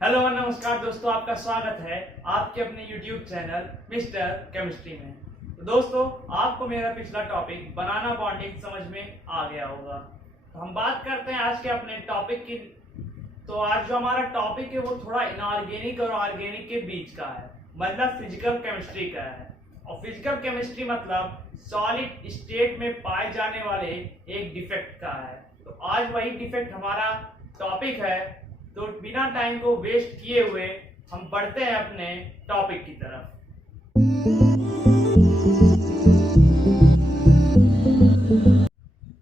Hello नमस्कार दोस्तों, आपका स्वागत है आपके अपने YouTube चैनल मिस्टर केमिस्ट्री में। तो दोस्तों, आपको मेरा पिछला टॉपिक बनाना बॉन्डिंग समझ में आ गया होगा। तो हम बात करते हैं आज के अपने टॉपिक की। तो आज जो हमारा टॉपिक है वो थोड़ा इनऑर्गेनिक और ऑर्गेनिक के बीच का है, मतलब फिजिकल केमिस्ट्री का है। और फिजिकल केमिस्ट्री मतलब सॉलिड स्टेट में पाए जाने वाले एक डिफेक्ट का है। तो आज वही डिफेक्ट हमारा टॉपिक है। तो बिना टाइम को वेस्ट किए हुए हम बढ़ते हैं अपने टॉपिक की तरफ।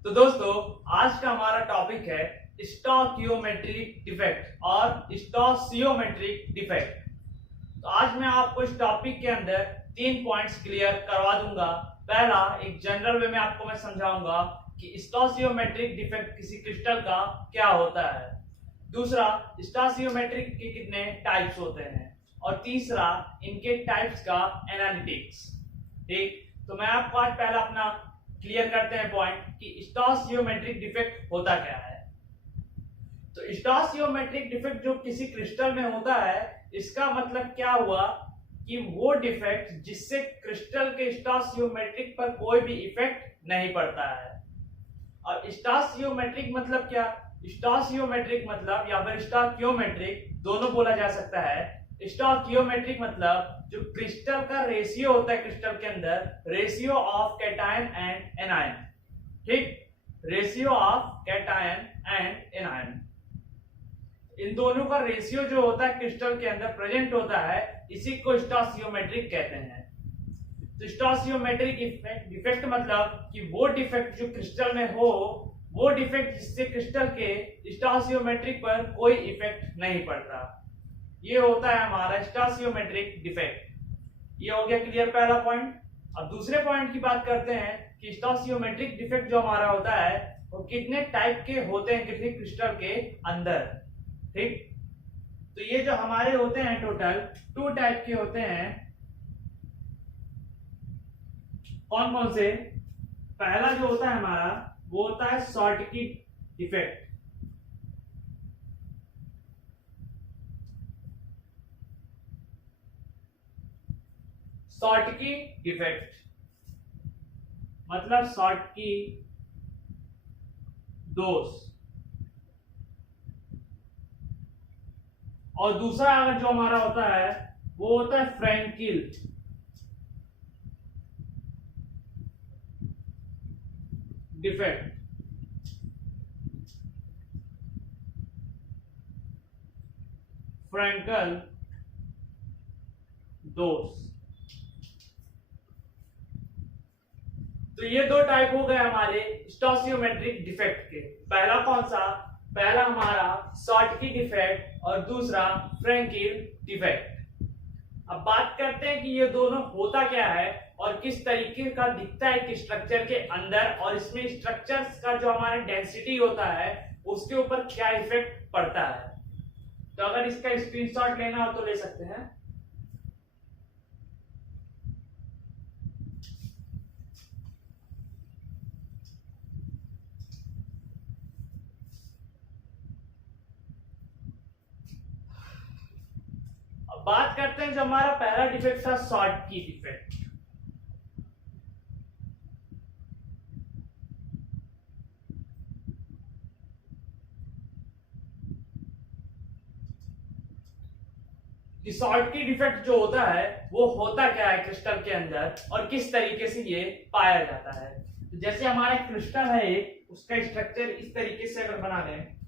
तो दोस्तों, आज का हमारा टॉपिक है स्टोकियोमेट्रिक डिफेक्ट और स्टोसियोमेट्रिक डिफेक्ट। तो आज मैं आपको इस टॉपिक के अंदर 3 पॉइंट्स क्लियर करवा दूंगा। पहला, एक जनरल वे में आपको मैं समझाऊंगा कि स्टोसियोमेट्रिक डिफेक्ट किसी क्रिस्टल का क्या होता है। दूसरा, स्टोसियोमेट्रिक के कितने टाइप्स होते हैं। और तीसरा, इनके टाइप्स का एनालिटिक्स। ठीक, तो मैं आपको आज पहला अपना क्लियर करते हैं पॉइंट कि स्टोसियोमेट्रिक डिफेक्ट होता क्या है। तो स्टोसियोमेट्रिक डिफेक्ट जो किसी क्रिस्टल में होता है, इसका मतलब क्या हुआ कि वो डिफेक्ट जिससे क्रिस्टल के स्टोसियोमेट्रिक पर कोई भी इफेक्ट नहीं पड़ता है। और स्टोसियोमेट्रिक मतलब क्या? स्टोसियोमेट्रिक मतलब या फिर स्टोकियोमेट्रिक दोनों बोला जा सकता है। स्टोकियोमेट्रिक मतलब जो क्रिस्टल का रेशियो होता है क्रिस्टल के अंदर, ratio of cation and anion. ठीक, ratio of cation and anion, इन दोनों का रेशियो जो होता है क्रिस्टल के अंदर प्रेजेंट होता है, इसी को स्टोसियोमेट्रिक कहते हैं। तो स्टोसियोमेट्रिक डिफेक्ट मतलब कि वो डिफेक्ट जो क्रिस्टल में हो, वो डिफेक्ट जिससे क्रिस्टल के स्टोसियोमेट्रिक पर कोई इफेक्ट नहीं पड़ता, ये होता है हमारा स्टोसियोमेट्रिक डिफेक्ट। ये हो गया क्लियर पहला पॉइंट। अब दूसरे पॉइंट की बात करते हैं कि स्टोसियोमेट्रिक डिफेक्ट जो हमारा होता है वो कितने टाइप के होते हैं किसी क्रिस्टल के अंदर। ठीक, तो ये जो हमारे होते हैं टोटल 2 टाइप के होते हैं। कौन कौन से? पहला जो होता है हमारा वो होता है शॉर्टकी डिफेक्ट। शॉर्टकी डिफेक्ट मतलब शॉर्टकी दोष। और दूसरा अगर जो हमारा होता है वो होता है फ्रैंकिल डिफेक्ट। फ्रैंकल दोष। तो ये 2 टाइप हो गए हमारे स्टोसियोमेट्रिक डिफेक्ट के। पहला कौन सा? पहला हमारा शॉर्टकी डिफेक्ट और दूसरा फ्रैंकिल डिफेक्ट। अब बात करते हैं कि ये दोनों होता क्या है और किस तरीके का दिखता है एक स्ट्रक्चर के अंदर, और इसमें स्ट्रक्चर्स का जो हमारा डेंसिटी होता है उसके ऊपर क्या इफेक्ट पड़ता है। तो अगर इसका स्क्रीनशॉट लेना हो तो ले सकते हैं। अब बात करते हैं जो हमारा पहला डिफेक्ट था शॉर्टकी डिफेक्ट। कि शॉर्टकी डिफेक्ट जो होता है वो होता क्या है क्रिस्टल के अंदर और किस तरीके से ये पाया जाता है। तो जैसे हमारा क्रिस्टल है एक, उसका स्ट्रक्चर इस तरीके से अगर बना दें,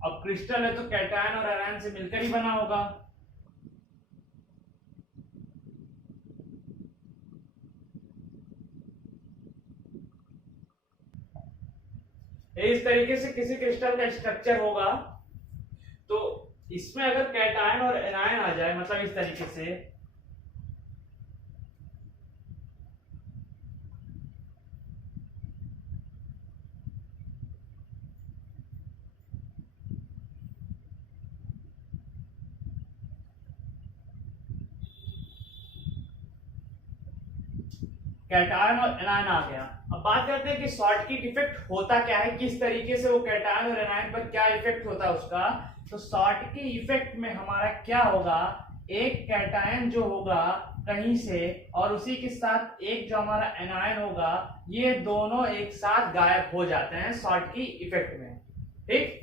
अब क्रिस्टल है तो कैटायन और एनायन से मिलकर ही बना होगा। इस तरीके से किसी क्रिस्टल का स्ट्रक्चर होगा। तो इसमें अगर कैटायन और एनायन आ जाए, मतलब इस तरीके से, कैटायन और एनायन आ गया। अब बात करते हैं कि शॉर्टकी इफेक्ट होता क्या है, किस तरीके से वो कैटायन और एनायन पर क्या इफेक्ट होता है उसका। तो शॉर्टकी इफेक्ट में हमारा क्या होगा, एक कैटायन जो होगा कहीं से और उसी के साथ एक जो हमारा एनायन होगा, ये दोनों एक साथ गायब हो जाते हैं शॉर्टकी इफेक्ट में। ठीक,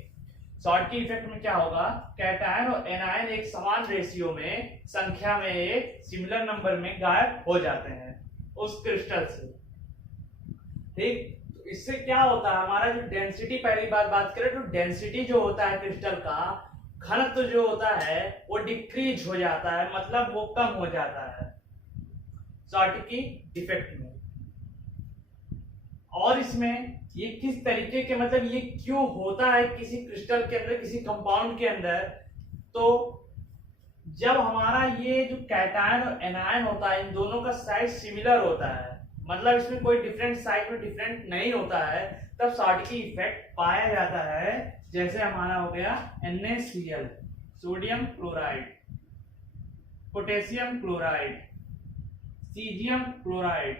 शॉर्टकी इफेक्ट में क्या होगा, कैटायन और एनायन एक समान रेशियो में, संख्या में, एक सिमिलर नंबर में गायब हो जाते हैं उस क्रिस्टल से। ठीक, तो इससे क्या होता है, हमारा जो डेंसिटी, पहली बात करें तो डेंसिटी जो होता है क्रिस्टल का, घनत्व जो होता है वो डिक्रीज हो जाता है, मतलब वो कम हो जाता है शॉर्टकी इफेक्ट में। और इसमें ये किस तरीके के, मतलब ये क्यों होता है किसी क्रिस्टल के अंदर, किसी कंपाउंड के अंदर, तो जब हमारा ये जो कैटायन और एनायन होता है, इन दोनों का साइज सिमिलर होता है, मतलब इसमें कोई डिफरेंट साइज में डिफरेंट नहीं होता है, तब शॉर्टकी इफेक्ट पाया जाता है। जैसे हमारा हो गया NaCl, sodium chloride, potassium chloride, caesium chloride,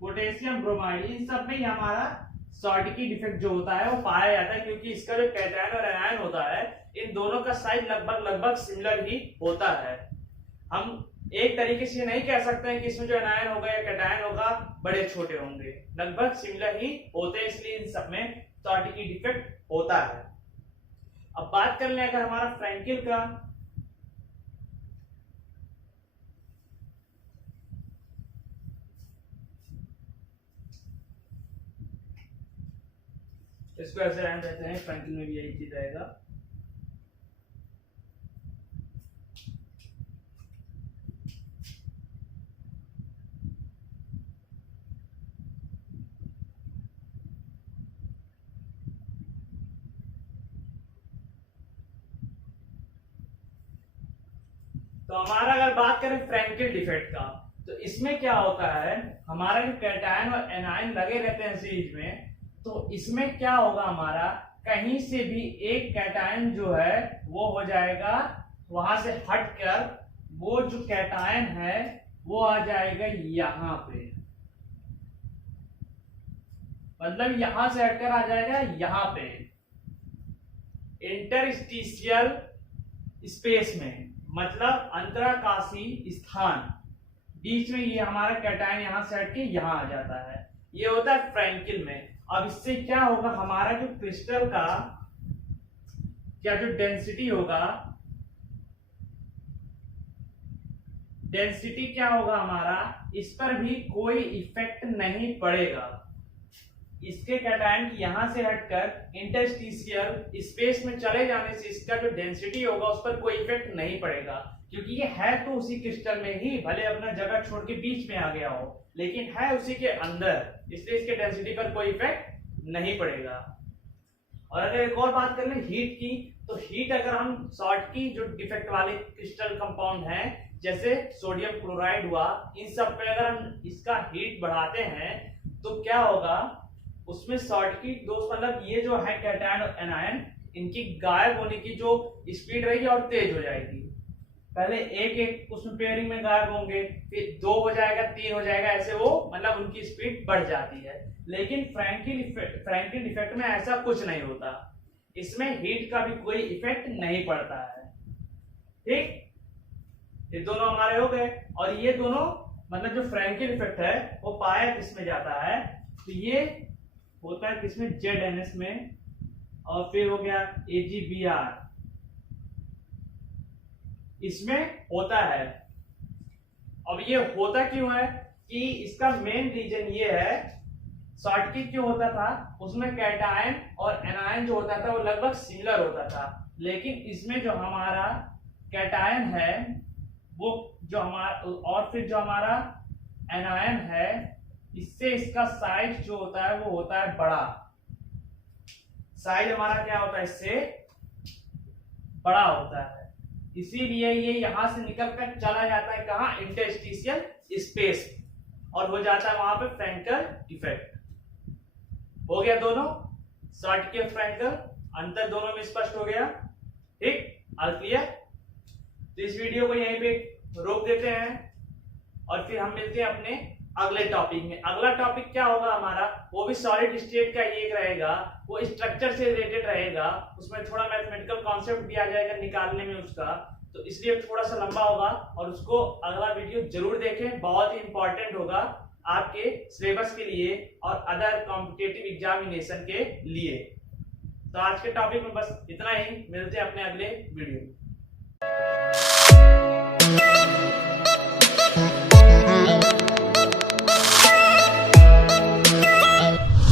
potassium bromide, इन सब में हमारा शॉर्टकी इफेक्ट जो होता है वो पाया जाता है, क्योंकि इसका जो कैटायन और एनायन होता है, इन दोनों का साइज लगभग सिमिलर ही होता है। हम एक तरीके से नहीं कह सकते हैं कि इसमें जो एनायन होगा या कैटायन होगा बड़े छोटे होंगे, लगभग सिमिलर ही होते हैं, इसलिए इन सब में शॉर्टकी इफेक्ट होता है। अब बात कर लें अगर हमारा फ्रैंकिल का, इसको ऐसे रहने देते हैं, फ्रैंकिल में भी यही चीज रहेगा। तो हमारा अगर बात करें फ्रैंकिल डिफेक्ट का, तो इसमें क्या होता है, हमारा जो कैटायन और एनायन लगे रहते हैं सीरीज में, तो इसमें क्या होगा, हमारा कहीं से भी एक कैटायन जो है वो हो जाएगा, वहां से हटकर वो जो कैटायन है वो आ जाएगा यहां पे, मतलब यहां से हटकर आ जाएगा यहां पे इंटरस्टिशियल स्पेस में, मतलब अंतराकाशी स्थान, बीच में ये हमारा कैटायन यहां से हटके यहां आ जाता है, ये होता है फ्रैंकिल में। अब इससे क्या होगा, हमारा जो क्रिस्टल का क्या जो डेंसिटी होगा, डेंसिटी क्या होगा हमारा, इस पर भी कोई इफेक्ट नहीं पड़ेगा। इसके कैटायन की यहां से हटकर इंटरस्टिशियल स्पेस में चले जाने से इसका जो डेंसिटी होगा उस पर कोई इफेक्ट नहीं पड़ेगा, क्योंकि ये है तो उसी क्रिस्टल में ही, भले अपना जगह छोड़ के बीच में आ गया हो, लेकिन है उसी के अंदर, इसलिए इसके डेंसिटी पर कोई इफेक्ट नहीं पड़ेगा। और अगर एक और बात कर लें हीट की, तो हीट अगर हम शॉर्टकी जो डिफेक्ट वाले क्रिस्टल कंपाउंड हैं, जैसे सोडियम क्लोराइड हुआ, इन सब पे अगर हम इसका हीट बढ़ाते हैं तो क्या होगा, उसमें शॉर्टकी दोस्त, मतलब ये जो है कैटायन और एनायन, इनकी गायब होने की जो स्पीड रहेगी और तेज हो जाएगी। पहले एक एक उसमें पेयरिंग में गायब होंगे, फिर 2 हो जाएगा, 3 हो जाएगा, ऐसे वो मतलब उनकी स्पीड बढ़ जाती है। लेकिन फ्रैंकिल इफेक्ट में ऐसा कुछ नहीं होता, इसमें हीट का भी कोई इफेक्ट नहीं पड़ता है। ठीक, ये दोनों हमारे हो गए। और ये दोनों मतलब जो फ्रैंकिल इफेक्ट है वो पाया किसमें जाता है, तो ये होता है किसमें, ZNS में, और फिर हो गया AgBr, इसमें होता है। अब ये होता क्यों है, कि इसका मेन रीजन ये है, शॉर्टकी क्यों होता था, उसमें कैटायन और एनायन जो होता था वो लगभग सिमिलर होता था, लेकिन इसमें जो हमारा कैटायन है वो जो हमारा, और फिर जो हमारा एनायन है, इससे इसका साइज जो होता है वो होता है बड़ा, साइज हमारा क्या होता है, इससे बड़ा होता है, इसीलिए ये यहां से निकल कर चला जाता है कहां, इंटरस्टिशियल स्पेस, और हो जाता है वहां पे फ्रैंकल इफेक्ट। हो गया दोनों, शॉर्टकी और फ्रैंकल, अंतर दोनों में स्पष्ट हो गया। ठीक, ऑल क्लियर। तो इस वीडियो को यहीं पे रोक देते हैं और फिर हम मिलते हैं अपने अगले टॉपिक में। अगला टॉपिक क्या होगा हमारा, वो भी सॉलिड स्टेट का ही एक रहेगा, वो स्ट्रक्चर से रिलेटेड रहेगा, उसमें थोड़ा मैथमेटिकल कॉन्सेप्ट भी आ जाएगा निकालने में उसका, तो इसलिए थोड़ा सा लंबा होगा और उसको अगला वीडियो जरूर देखें, बहुत ही इंपॉर्टेंट होगा आपके सिलेबस के लिए और अदर कॉम्पिटिटिव एग्जामिनेशन के लिए। तो आज के टॉपिक में बस इतना ही, मिलते हैं अपने अगले वीडियो में।